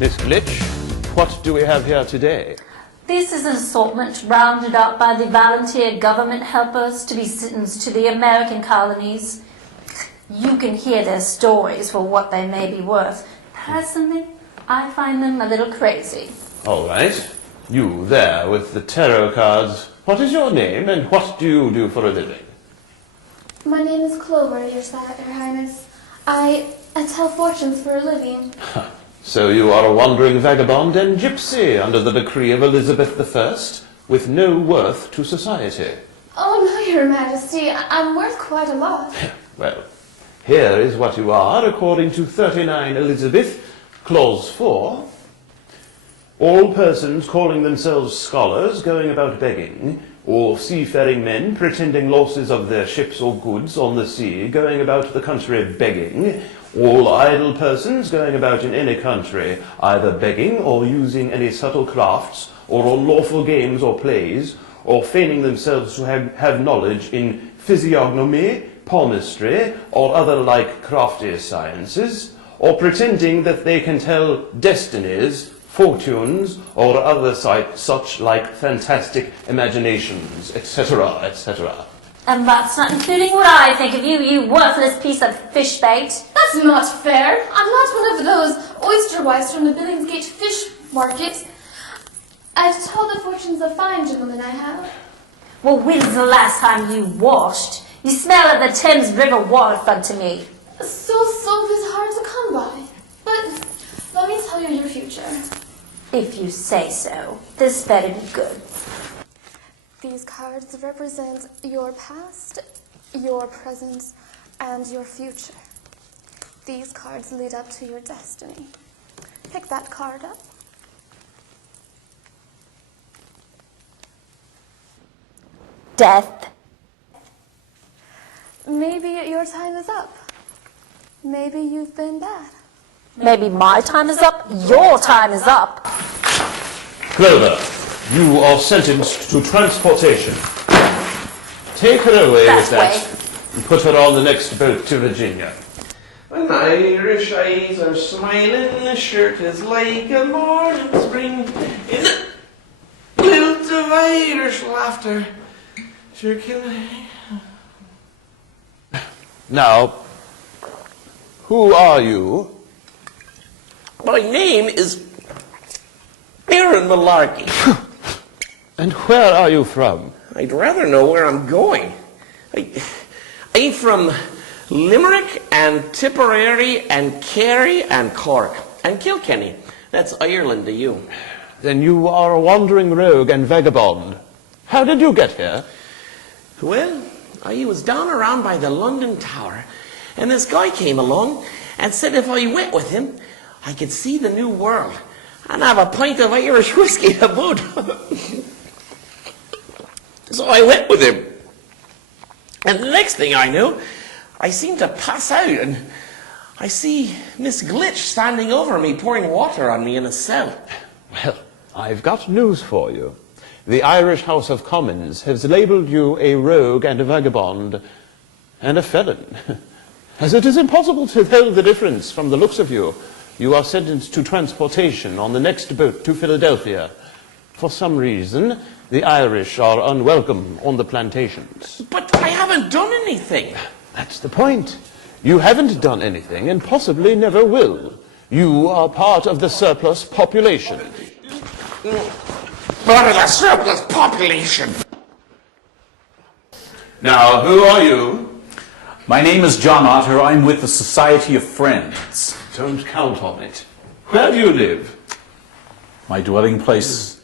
Miss Glitch, what do we have here today? This is an assortment rounded up by the volunteer government helpers to be sentenced to the American colonies. You can hear their stories for what they may be worth. Personally, I find them a little crazy. All right. You there with the tarot cards. What is your name and what do you do for a living? My name is Clover, Your Highness. I tell fortunes for a living. So you are a wandering vagabond and gypsy under the decree of Elizabeth I, with no worth to society. Oh no, Your Majesty, I'm worth quite a lot. Well, here is what you are according to 39 Elizabeth, Clause 4. All persons calling themselves scholars going about begging, or seafaring men pretending losses of their ships or goods on the sea going about the country begging, all idle persons going about in any country either begging or using any subtle crafts or unlawful games or plays, or feigning themselves to have knowledge in physiognomy, palmistry, or other like crafty sciences, or pretending that they can tell destinies, fortunes, or other such like fantastic imaginations, etc., etc. And that's not including what I think of you, you worthless piece of fish bait. That's not fair. I'm not one of those oyster wives from the Billingsgate fish market. I've told the fortunes of fine gentlemen, I have. Well, when's the last time you washed? You smell of the Thames River waterfront to me. Soap is hard to come by. But let me tell you your future. If you say so. This better be good. These cards represent your past, your present, and your future. These cards lead up to your destiny. Pick that card up. Death. Maybe your time is up. Maybe you've been bad. Maybe my time is up, your time is up. Clover, you are sentenced to transportation. Take her away with that and put her on the next boat to Virginia. When Irish eyes are smiling, the shirt is like a morning spring. In the lilt of Irish laughter, sure killing. Now, who are you? My name is Aaron Malarkey. And where are you from? I'd rather know where I'm going. I'm from Limerick and Tipperary and Kerry and Cork and Kilkenny. That's Ireland to you. Then you are a wandering rogue and vagabond. How did you get here? Well, I was down around by the London Tower, and this guy came along and said if I went with him, I could see the new world and have a pint of Irish whiskey to boot. So I went with him. And the next thing I knew, I seemed to pass out, and I see Miss Glitch standing over me, pouring water on me in a cell. Well, I've got news for you. The Irish House of Commons has labelled you a rogue and a vagabond and a felon. As it is impossible to tell the difference from the looks of you, you are sentenced to transportation on the next boat to Philadelphia. For some reason, the Irish are unwelcome on the plantations. But I haven't done anything. That's the point. You haven't done anything and possibly never will. You are part of the surplus population. Part of the surplus population. Now, who are you? My name is John Otter. I'm with the Society of Friends. Don't count on it. Where do you live? My dwelling place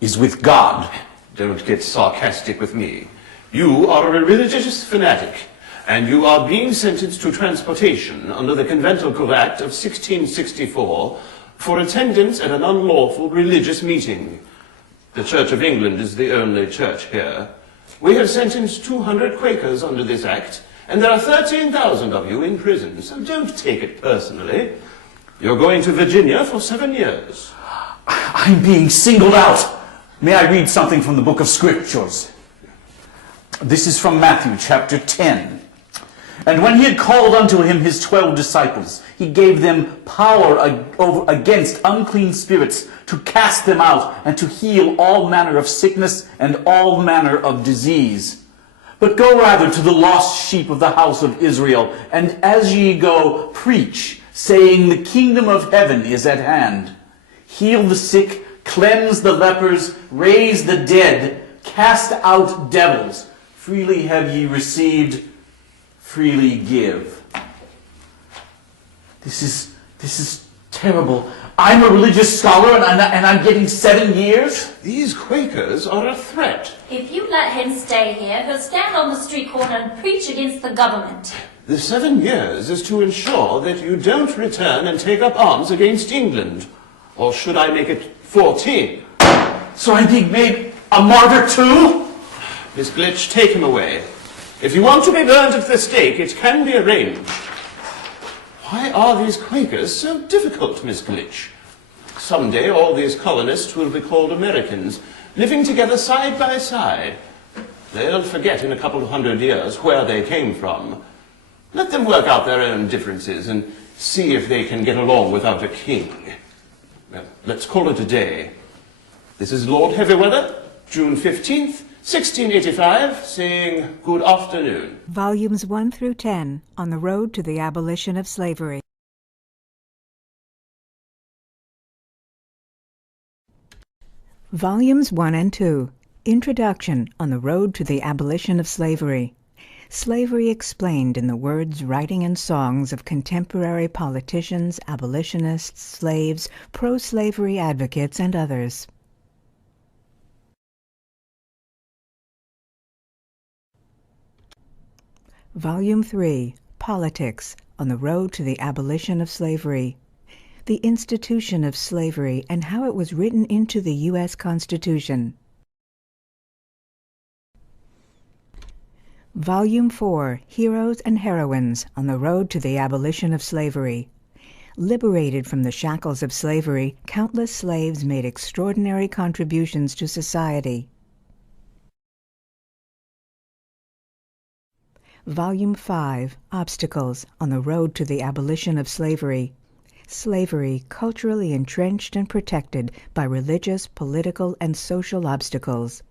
is with God. Don't get sarcastic with me. You are a religious fanatic, and you are being sentenced to transportation under the Conventicle Act of 1664 for attendance at an unlawful religious meeting. The Church of England is the only church here. We have sentenced 200 Quakers under this act, and there are 13,000 of you in prison, so don't take it personally. You're going to Virginia for 7 years. I'm being singled out. May I read something from the book of Scriptures? This is from Matthew chapter 10. And when he had called unto him his 12 disciples, he gave them power against unclean spirits to cast them out and to heal all manner of sickness and all manner of disease. But go rather to the lost sheep of the house of Israel, and as ye go, preach, saying, the kingdom of heaven is at hand. Heal the sick, cleanse the lepers, raise the dead, cast out devils. Freely have ye received, freely give. This is terrible. I'm a religious scholar and I'm getting 7 years? These Quakers are a threat. If you let him stay here, he'll stand on the street corner and preach against the government. The 7 years is to ensure that you don't return and take up arms against England. Or should I make it 14? So I'm being made a martyr too? Miss Glitch, take him away. If you want to be burned at the stake, it can be arranged. Why are these Quakers so difficult, Miss Glitch? Someday all these colonists will be called Americans, living together side by side. They'll forget in a couple of 100 years where they came from. Let them work out their own differences and see if they can get along without a king. Well, let's call it a day. This is Lord Heavyweather, June 15th, 1685, saying good afternoon. Volumes 1 through 10, On the Road to the Abolition of Slavery. Volumes 1 and 2, Introduction, On the Road to the Abolition of Slavery. Slavery explained in the words, writing, and songs of contemporary politicians, abolitionists, slaves, pro-slavery advocates, and others. Volume 3, Politics, On the Road to the Abolition of Slavery. The Institution of Slavery and How It Was Written into the U.S. Constitution. Volume 4, Heroes and Heroines, On the Road to the Abolition of Slavery. Liberated from the shackles of slavery, countless slaves made extraordinary contributions to society. Volume 5, Obstacles, On the Road to the Abolition of Slavery. Slavery, culturally entrenched and protected by religious, political, and social obstacles.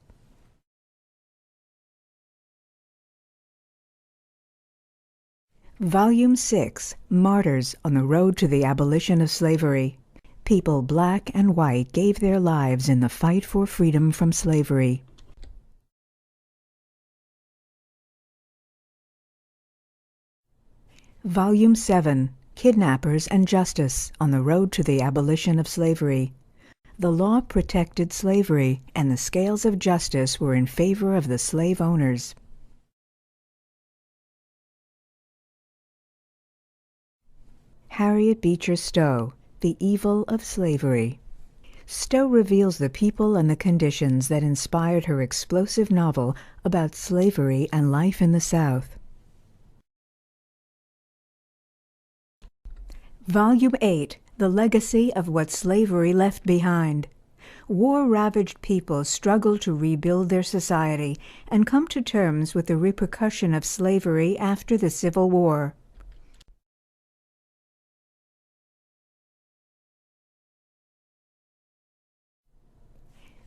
Volume 6, Martyrs, On the Road to the Abolition of Slavery. People black and white gave their lives in the fight for freedom from slavery. Volume 7, Kidnappers and Justice, On the Road to the Abolition of Slavery. The law protected slavery, and the scales of justice were in favor of the slave owners. Harriet Beecher Stowe, The Evil of Slavery. Stowe reveals the people and the conditions that inspired her explosive novel about slavery and life in the South. Volume 8, The Legacy of What Slavery Left Behind. War-ravaged people struggle to rebuild their society and come to terms with the repercussion of slavery after the Civil War.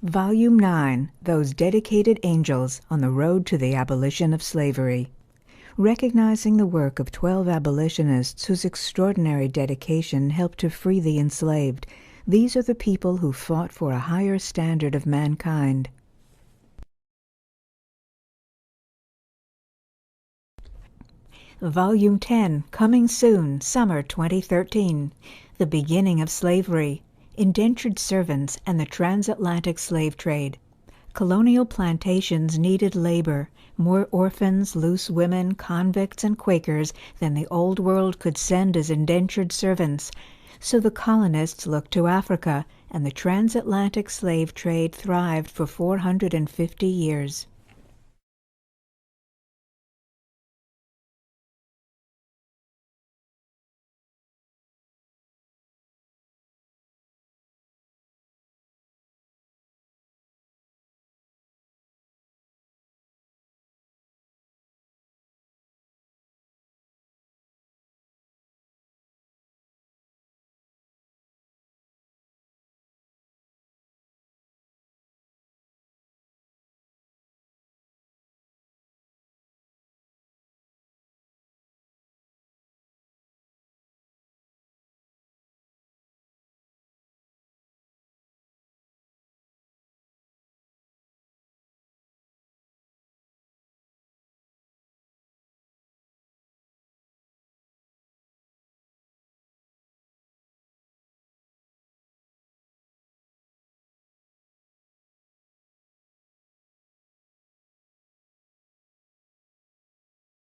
Volume 9, Those Dedicated Angels, On the Road to the Abolition of Slavery. Recognizing the work of 12 abolitionists whose extraordinary dedication helped to free the enslaved, these are the people who fought for a higher standard of mankind. Volume 10, coming soon, summer 2013. The Beginning of Slavery. Indentured servants and the transatlantic slave trade. Colonial plantations needed labor, more orphans, loose women, convicts, and Quakers than the Old World could send as indentured servants. So the colonists looked to Africa, and the transatlantic slave trade thrived for 450 years.